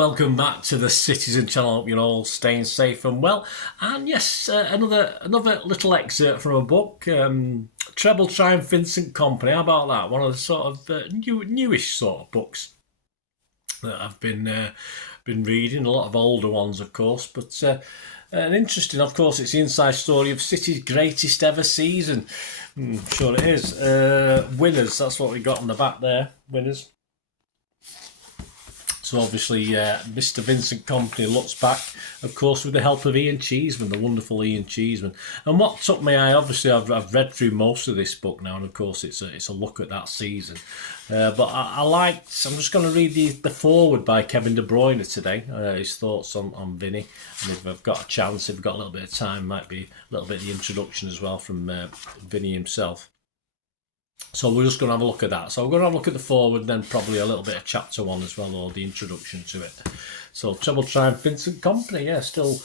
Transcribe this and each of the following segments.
welcome back to the Citizen channel. Hope you're all staying safe and well. And yes, another little excerpt from a book, Treble trying Vincent Kompany. How about that? One of the sort of newish sort of books that I've been reading. A lot of older ones, of course, but an interesting. Of course, it's the inside story of City's greatest ever season. Sure it is. Winners. That's what we got on the back there. Winners. So obviously, Mr. Vincent Kompany looks back, of course, with the help of Ian Cheeseman, the wonderful Ian Cheeseman. And what took my eye, obviously, I've read through most of this book now, and of course, it's a look at that season. But I liked. I'm just going to read the foreword by Kevin De Bruyne today. His thoughts on Vinny, and if I've got a chance, if we've got a little bit of time, might be a little bit of the introduction as well from Vinny himself. So we're just going to have a look at that. So we're going to have a look at the foreword and then probably a little bit of chapter 1 as well, or the introduction to it. So Treble trying Vincent Kompany, still,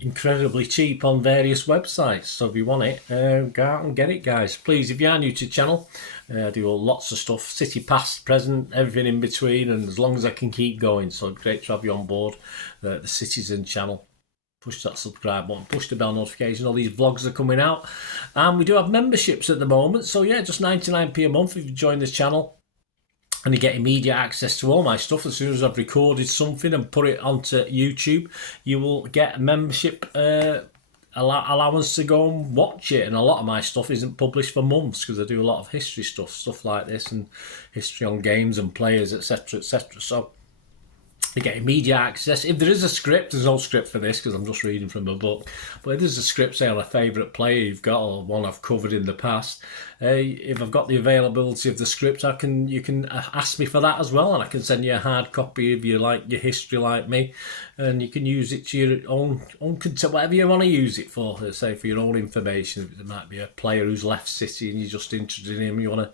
incredibly cheap on various websites. So if you want it, go out and get it, guys. Please, if you are new to the channel, I do lots of stuff, City past, present, everything in between, and as long as I can keep going. So great to have you on board the Citizen channel. Push that subscribe button, push the bell notification. All these vlogs are coming out, and we do have memberships at the moment. So yeah, just 99p a month if you join this channel, and you get immediate access to all my stuff. As soon as I've recorded something and put it onto YouTube, you will get a membership allowance to go and watch it. And a lot of my stuff isn't published for months because I do a lot of history stuff like this, and history on games and players, etc., etc. So you get immediate access. If there is a script, there's no script for this because I'm just reading from a book. But if there's a script, say on a favourite player you've got or one I've covered in the past, if I've got the availability of the script, you can ask me for that as well, and I can send you a hard copy if you like your history like me, and you can use it to your own content, whatever you want to use it for. Say for your own information, it might be a player who's left City and you're just interested in him. You want to.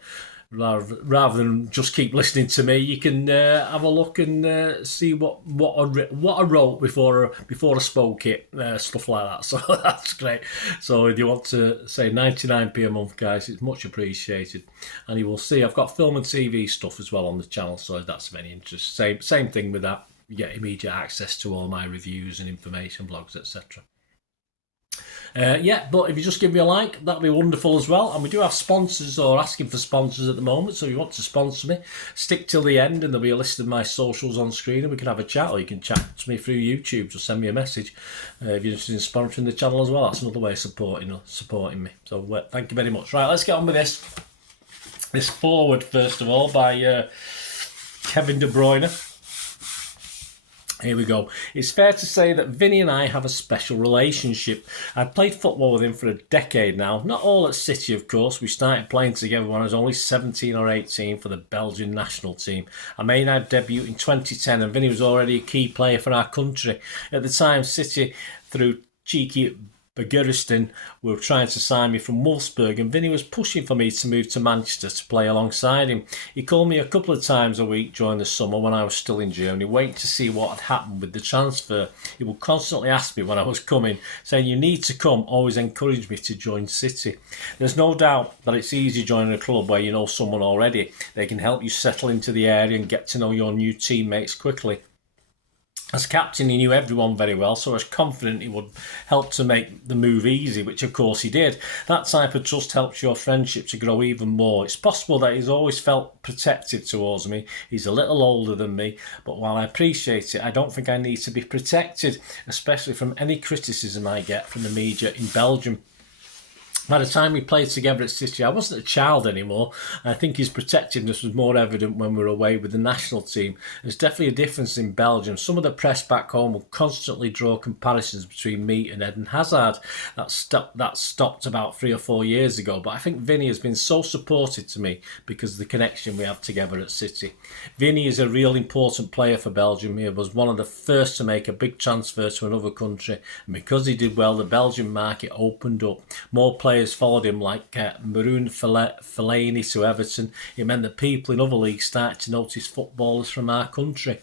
Rather than just keep listening to me, you can have a look and see what I wrote before I spoke it, stuff like that. So that's great. So if you want to say 99p a month, guys, it's much appreciated. And you will see I've got film and TV stuff as well on the channel, so if that's of any interest. Same thing with that. You get immediate access to all my reviews and information, blogs, etc. But if you just give me a like, that'll be wonderful as well. And we do have sponsors or asking for sponsors at the moment. So if you want to sponsor me, stick till the end and there'll be a list of my socials on screen and we can have a chat, or you can chat to me through YouTube. Just send me a message if you're interested in sponsoring the channel as well. That's another way of supporting me. So thank you very much. Right, let's get on with this. This foreword, first of all, by Kevin De Bruyne. Here we go. It's fair to say that Vinny and I have a special relationship. I've played football with him for a decade now. Not all at City, of course. We started playing together when I was only 17 or 18 for the Belgian national team. I made our debut in 2010 and Vinny was already a key player for our country. At the time, City, through cheeky Bergeriston, were trying to sign me from Wolfsburg, and Vinny was pushing for me to move to Manchester to play alongside him. He called me a couple of times a week during the summer when I was still in Germany, waiting to see what had happened with the transfer. He would constantly ask me when I was coming, saying, "You need to come," always encouraged me to join City. There's no doubt that it's easy joining a club where you know someone already. They can help you settle into the area and get to know your new teammates quickly. As captain, he knew everyone very well, so I was confident he would help to make the move easy, which of course he did. That type of trust helps your friendship to grow even more. It's possible that he's always felt protective towards me. He's a little older than me, but while I appreciate it, I don't think I need to be protected, especially from any criticism I get from the media in Belgium. By the time we played together at City, I wasn't a child anymore. I think his protectiveness was more evident when we were away with the national team. There's definitely a difference in Belgium. Some of the press back home will constantly draw comparisons between me and Eden Hazard. That stopped about 3 or 4 years ago, but I think Vinny has been so supportive to me because of the connection we have together at City. Vinny is a real important player for Belgium. He was one of the first to make a big transfer to another country, and because he did well, the Belgian market opened up. More players followed him, like Maroon Fellaini to Everton. It meant that people in other leagues started to notice footballers from our country.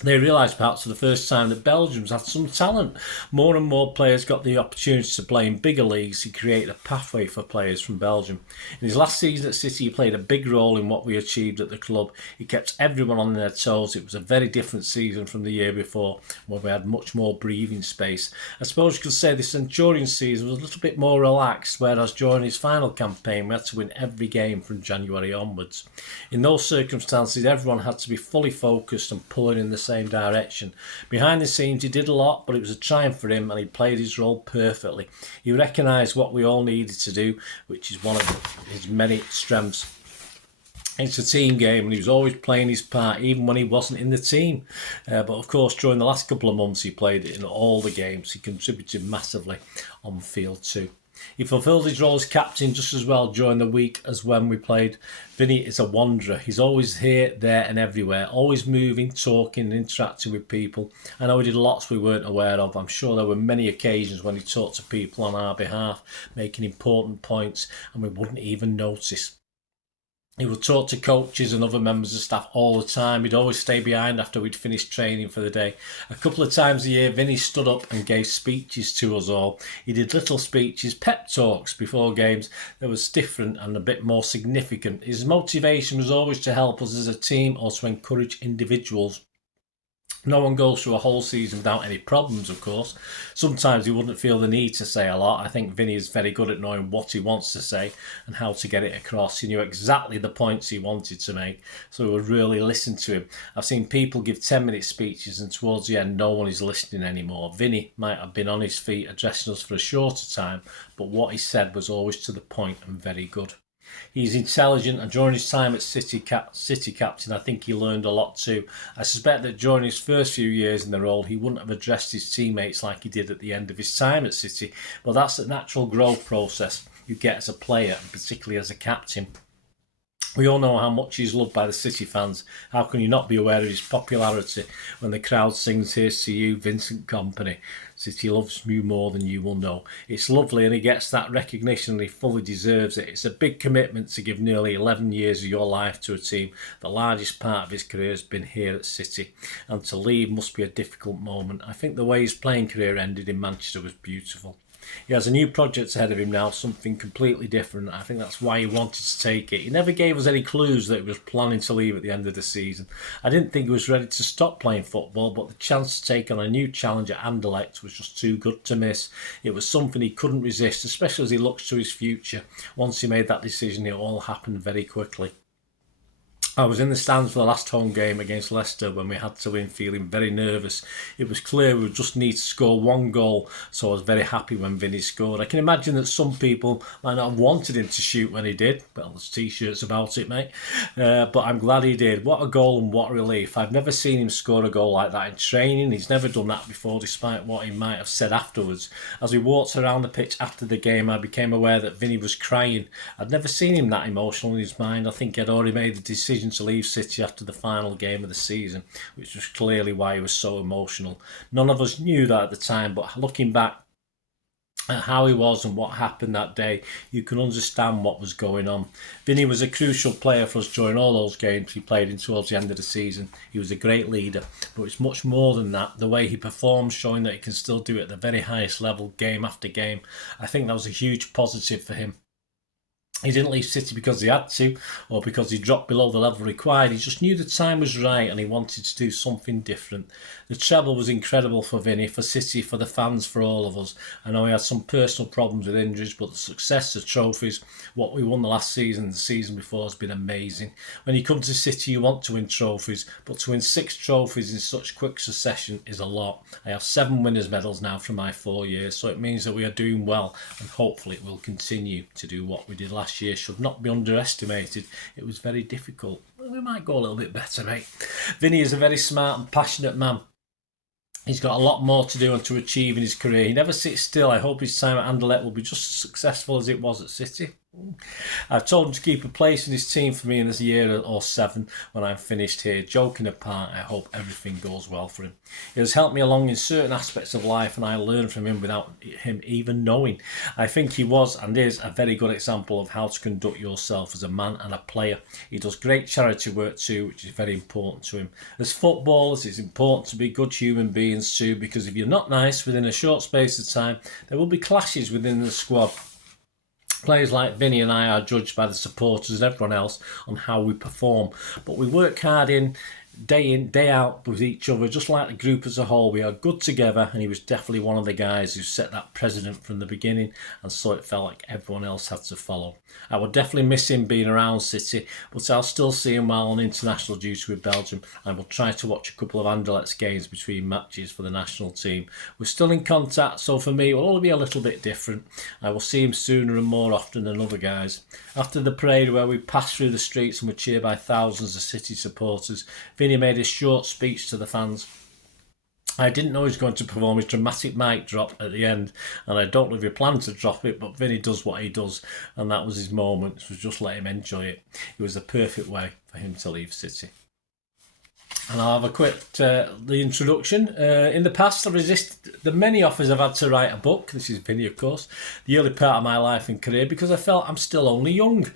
They realised perhaps for the first time that Belgium's had some talent. More and more players got the opportunity to play in bigger leagues. He created a pathway for players from Belgium. In his last season at City, he played a big role in what we achieved at the club. He kept everyone on their toes. It was a very different season from the year before, where we had much more breathing space. I suppose you could say the Centurion season was a little bit more relaxed, whereas during his final campaign, we had to win every game from January onwards. In those circumstances, everyone had to be fully focused and pulling in the same direction. Behind the scenes, he did a lot, but it was a triumph for him, and he played his role perfectly. He recognised what we all needed to do, which is one of his many strengths. It's a team game, and he was always playing his part, even when he wasn't in the team. But of course, during the last couple of months, he played in all the games. He contributed massively on field too. He fulfilled his role as captain just as well during the week as when we played. Vinny is a wanderer. He's always here, there and everywhere, always moving, talking and interacting with people. I know he did lots we weren't aware of. I'm sure there were many occasions when he talked to people on our behalf, making important points, and we wouldn't even notice. He would talk to coaches and other members of staff all the time. He'd always stay behind after we'd finished training for the day. A couple of times a year, Vinny stood up and gave speeches to us all. He did little speeches, pep talks before games that was different and a bit more significant. His motivation was always to help us as a team or to encourage individuals. No one goes through a whole season without any problems, of course. Sometimes he wouldn't feel the need to say a lot. I think Vinny is very good at knowing what he wants to say and how to get it across. He knew exactly the points he wanted to make, so we would really listen to him. I've seen people give 10-minute speeches and towards the end no one is listening anymore. Vinny might have been on his feet addressing us for a shorter time, but what he said was always to the point and very good. He's intelligent, and during his time at City captain, I think he learned a lot too. I suspect that during his first few years in the role, he wouldn't have addressed his teammates like he did at the end of his time at City. But that's a natural growth process you get as a player, and particularly as a captain. We all know how much he's loved by the City fans. How can you not be aware of his popularity when the crowd sings "Here's to you, Vincent Kompany. City loves you more than you will know." It's lovely, and he gets that recognition and he fully deserves it. It's a big commitment to give nearly 11 years of your life to a team. The largest part of his career has been here at City, and to leave must be a difficult moment. I think the way his playing career ended in Manchester was beautiful. He has a new project ahead of him now, something completely different. I think that's why he wanted to take it. He never gave us any clues that he was planning to leave at the end of the season. I didn't think he was ready to stop playing football, but the chance to take on a new challenge at Anderlecht was just too good to miss. It was something he couldn't resist, especially as he looks to his future. Once he made that decision, it all happened very quickly. I was in the stands for the last home game against Leicester when we had to win, feeling very nervous. It was clear we would just need to score one goal, so I was very happy when Vinny scored. I can imagine that some people might not have wanted him to shoot when he did. Well, there's t-shirts about it, mate. But I'm glad he did. What a goal and what a relief. I've never seen him score a goal like that in training. He's never done that before, despite what he might have said afterwards. As we walked around the pitch after the game, I became aware that Vinny was crying. I'd never seen him that emotional in his mind. I think he'd already made the decision to leave City after the final game of the season, which was clearly why he was so emotional. None of us knew that at the time, but looking back at how he was and what happened that day, you can understand what was going on. Vinny was a crucial player for us during all those games he played in towards the end of the season. He was a great leader, but it's much more than that. The way he performs, showing that he can still do it at the very highest level game after game, I think that was a huge positive for him. He didn't leave City because he had to or because he dropped below the level required. He just knew the time was right and he wanted to do something different. The treble was incredible for Vinny, for City, for the fans, for all of us. I know he had some personal problems with injuries, but the success, the trophies, what we won the last season, the season before, has been amazing. When you come to City, you want to win trophies, but to win 6 trophies in such quick succession is a lot. I have 7 winners' medals now from my 4 years, so it means that we are doing well, and hopefully it will continue to do what we did last year. Should not be underestimated. It was very difficult. We might go a little bit better, mate. Vinny is a very smart and passionate man. He's got a lot more to do and to achieve in his career. He never sits still. I hope his time at Anderlecht will be just as successful as it was at City. I've told him to keep a place in his team for me in this year or 7 when I'm finished here. Joking apart, I hope everything goes well for him. He has helped me along in certain aspects of life and I learned from him without him even knowing. I think he was and is a very good example of how to conduct yourself as a man and a player. He does great charity work too, which is very important to him. As footballers, it's important to be good human beings too, because if you're not nice within a short space of time, there will be clashes within the squad. Players like Vinny and I are judged by the supporters and everyone else on how we perform, but we work hard in, day out with each other, just like the group as a whole. We are good together, and he was definitely one of the guys who set that precedent from the beginning, and so it felt like everyone else had to follow. I will definitely miss him being around City, but I'll still see him while on international duty with Belgium. I will try to watch a couple of Anderlecht's games between matches for the national team. We're still in contact, so for me it will only be a little bit different. I will see him sooner and more often than other guys. After the parade where we passed through the streets and were cheered by thousands of City supporters, Vinny made a short speech to the fans. I didn't know he was going to perform his dramatic mic drop at the end, and I don't know if he planned to drop it, but Vinny does what he does, and that was his moment, so just let him enjoy it. It was the perfect way for him to leave City. And I'll have a quick the introduction. In the past, I've resisted the many offers I've had to write a book. This is Vinny, of course. The early part of my life and career, because I felt I'm still only young.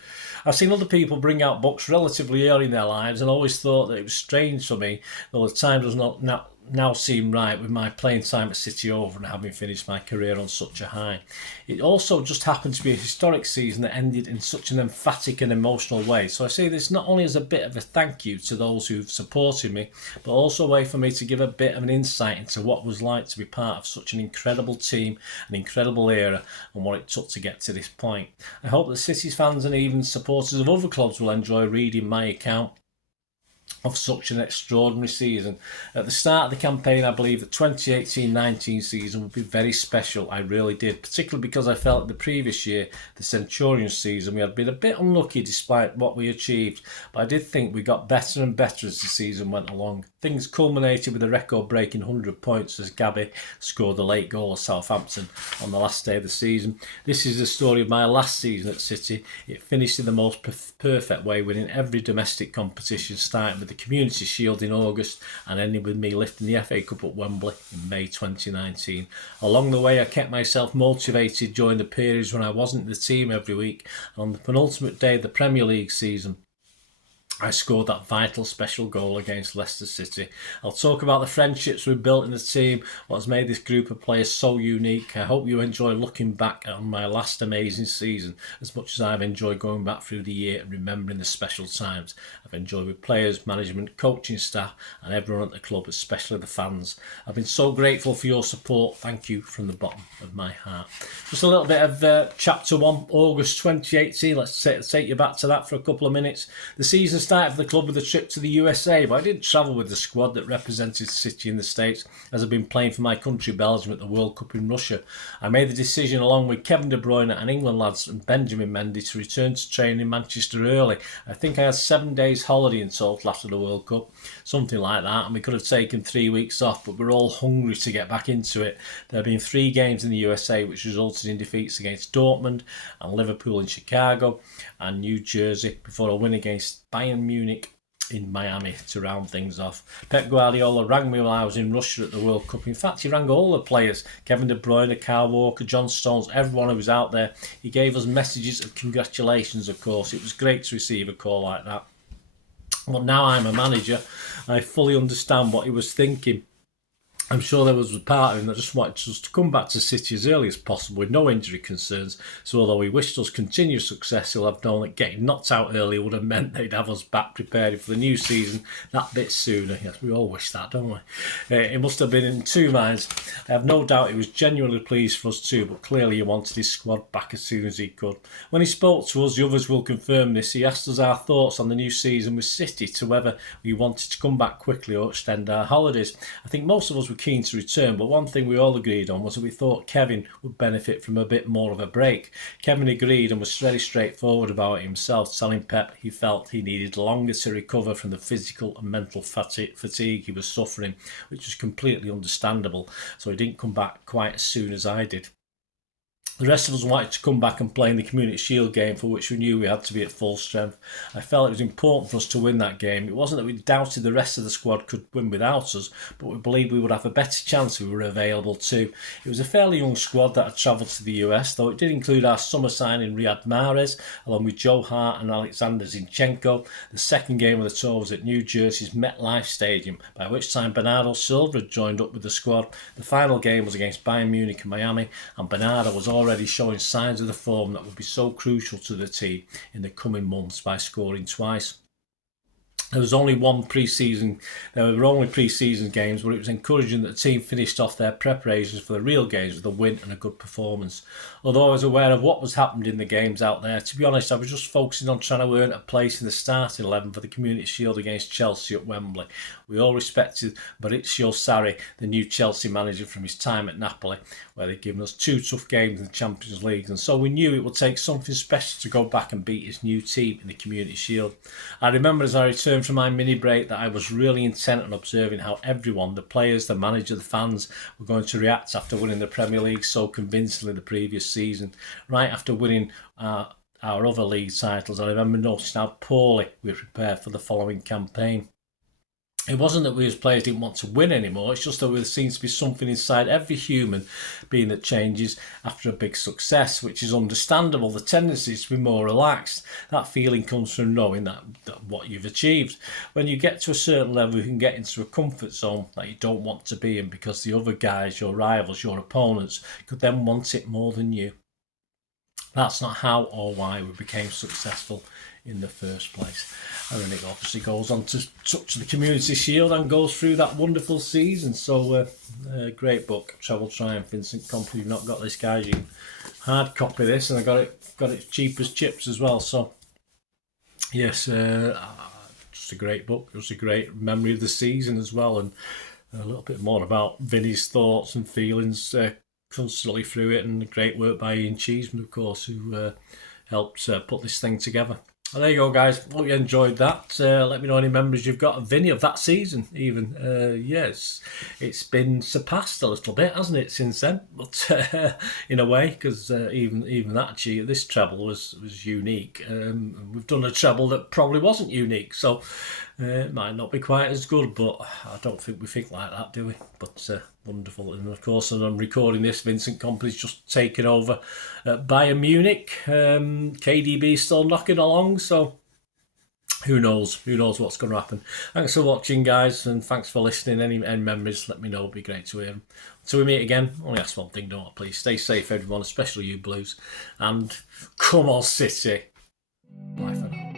I've seen other people bring out books relatively early in their lives and always thought that it was strange for me, though the time does not now seem right with my playing time at City over and having finished my career on such a high. It also just happened to be a historic season that ended in such an emphatic and emotional way. So I say this not only as a bit of a thank you to those who've supported me, but also a way for me to give a bit of an insight into what it was like to be part of such an incredible team, an incredible era, and what it took to get to this point. I hope that City's fans and even supporters of other clubs will enjoy reading my account of such an extraordinary season. At the start of the campaign, I believed the 2018-19 season would be very special. I really did, particularly because I felt the previous year, the Centurion season, we had been a bit unlucky despite what we achieved, but I did think we got better and better as the season went along. Things culminated with a record-breaking 100 points as Gabby scored the late goal at Southampton on the last day of the season. This is the story of my last season at City. It finished in the most perfect way, winning every domestic competition, starting with the Community Shield in August and ending with me lifting the FA Cup at Wembley in May 2019. Along the way, I kept myself motivated during the periods when I wasn't in the team every week, and on the penultimate day of the Premier League season, I scored that vital special goal against Leicester City. I'll talk about the friendships we've built in the team, what has made this group of players so unique. I hope you enjoy looking back on my last amazing season as much as I've enjoyed going back through the year and remembering the special times I've enjoyed with players, management, coaching staff and everyone at the club, especially the fans. I've been so grateful for your support. Thank you from the bottom of my heart. Just a little bit of Chapter 1, August 2018. Let's take you back to that for a couple of minutes. The season started for the club with a trip to the USA, but I didn't travel with the squad that represented City in the States, as I've been playing for my country Belgium at the World Cup in Russia. I made the decision along with Kevin De Bruyne and England lads and Benjamin Mendy to return to training in Manchester early. I think I had 7 days holiday in total after the World Cup, something like that, and we could have taken 3 weeks off, but we're all hungry to get back into it. There have been 3 games in the USA which resulted in defeats against Dortmund and Liverpool in Chicago and New Jersey before a win against Bayern Munich in Miami to round things off. Pep Guardiola rang me while I was in Russia at the World Cup. In fact, he rang all the players, Kevin De Bruyne, Kyle Walker, John Stones, everyone who was out there. He gave us messages of congratulations, of course. It was great to receive a call like that. But now I'm a manager, I fully understand what he was thinking. I'm sure there was a part of him that just wanted us to come back to City as early as possible with no injury concerns. So although he wished us continued success, he'll have known that getting knocked out early would have meant they'd have us back preparing for the new season that bit sooner. Yes, we all wish that, don't we? It must have been in 2 minds. I have no doubt he was genuinely pleased for us too, but clearly he wanted his squad back as soon as he could. When he spoke to us, the others will confirm this, he asked us our thoughts on the new season with City, to whether we wanted to come back quickly or extend our holidays. I think most of us were keen to return, but one thing we all agreed on was that we thought Kevin would benefit from a bit more of a break. Kevin agreed and was very straightforward about it himself, telling Pep he felt he needed longer to recover from the physical and mental fatigue he was suffering, which was completely understandable, so he didn't come back quite as soon as I did. The rest of us wanted to come back and play in the Community Shield game, for which we knew we had to be at full strength. I felt it was important for us to win that game. It wasn't that we doubted the rest of the squad could win without us, but we believed we would have a better chance if we were available too. It was a fairly young squad that had travelled to the US, though it did include our summer signing Riyad Mahrez, along with Joe Hart and Alexander Zinchenko. The second game of the tour was at New Jersey's MetLife Stadium, by which time Bernardo Silva had joined up with the squad. The final game was against Bayern Munich and Miami, and Bernardo was already showing signs of the form that would be so crucial to the team in the coming months by scoring twice. There were only pre-season games, but it was encouraging that the team finished off their preparations for the real games with a win and a good performance. Although I was aware of what was happening in the games out there, to be honest, I was just focusing on trying to earn a place in the starting 11 for the Community Shield against Chelsea at Wembley. We all respected Maurizio Sarri, the new Chelsea manager, from his time at Napoli, where they'd given us 2 tough games in the Champions League, and so we knew it would take something special to go back and beat his new team in the Community Shield. I remember as I returned from my mini break that I was really intent on observing how everyone, the players, the manager, the fans, were going to react after winning the Premier League so convincingly the previous season. Right after winning our other league titles, I remember noticing how poorly we prepared for the following campaign. It wasn't that we as players didn't want to win anymore, it's just that there seems to be something inside every human being that changes after a big success, which is understandable. The tendency is to be more relaxed. That feeling comes from knowing that what you've achieved. When you get to a certain level, you can get into a comfort zone that you don't want to be in, because the other guys, your rivals, your opponents, could then want it more than you. That's not how or why we became successful in the first place. And then it obviously goes on to touch the Community Shield and goes through that wonderful season. So great book, Treble Triumph, Vincent Kompany. If you've not got this, guys, you can hard copy this, and I got it cheap as chips as well. So yes, just a great book, just a great memory of the season as well, and a little bit more about Vinny's thoughts and feelings constantly through it, and great work by Ian Cheeseman, of course, who helped put this thing together. Well, there you go, guys. Hope you enjoyed that. Let me know any memories you've got of Vinny of that season, even. Yes, it's been surpassed a little bit, hasn't it, since then? But in a way, because even that this treble was unique. We've done a treble that probably wasn't unique, so it might not be quite as good, but I don't think we think like that, do we? But wonderful. And of course, as I'm recording this, Vincent Kompany's just taken over at Bayern Munich. KDB's still knocking along, so who knows what's going to happen. Thanks for watching, guys, and thanks for listening. Any memories, let me know. It'd be great to hear them. Until we meet again, only ask one thing, don't I? Please stay safe, everyone, especially you Blues, and come on, City. Bye for now.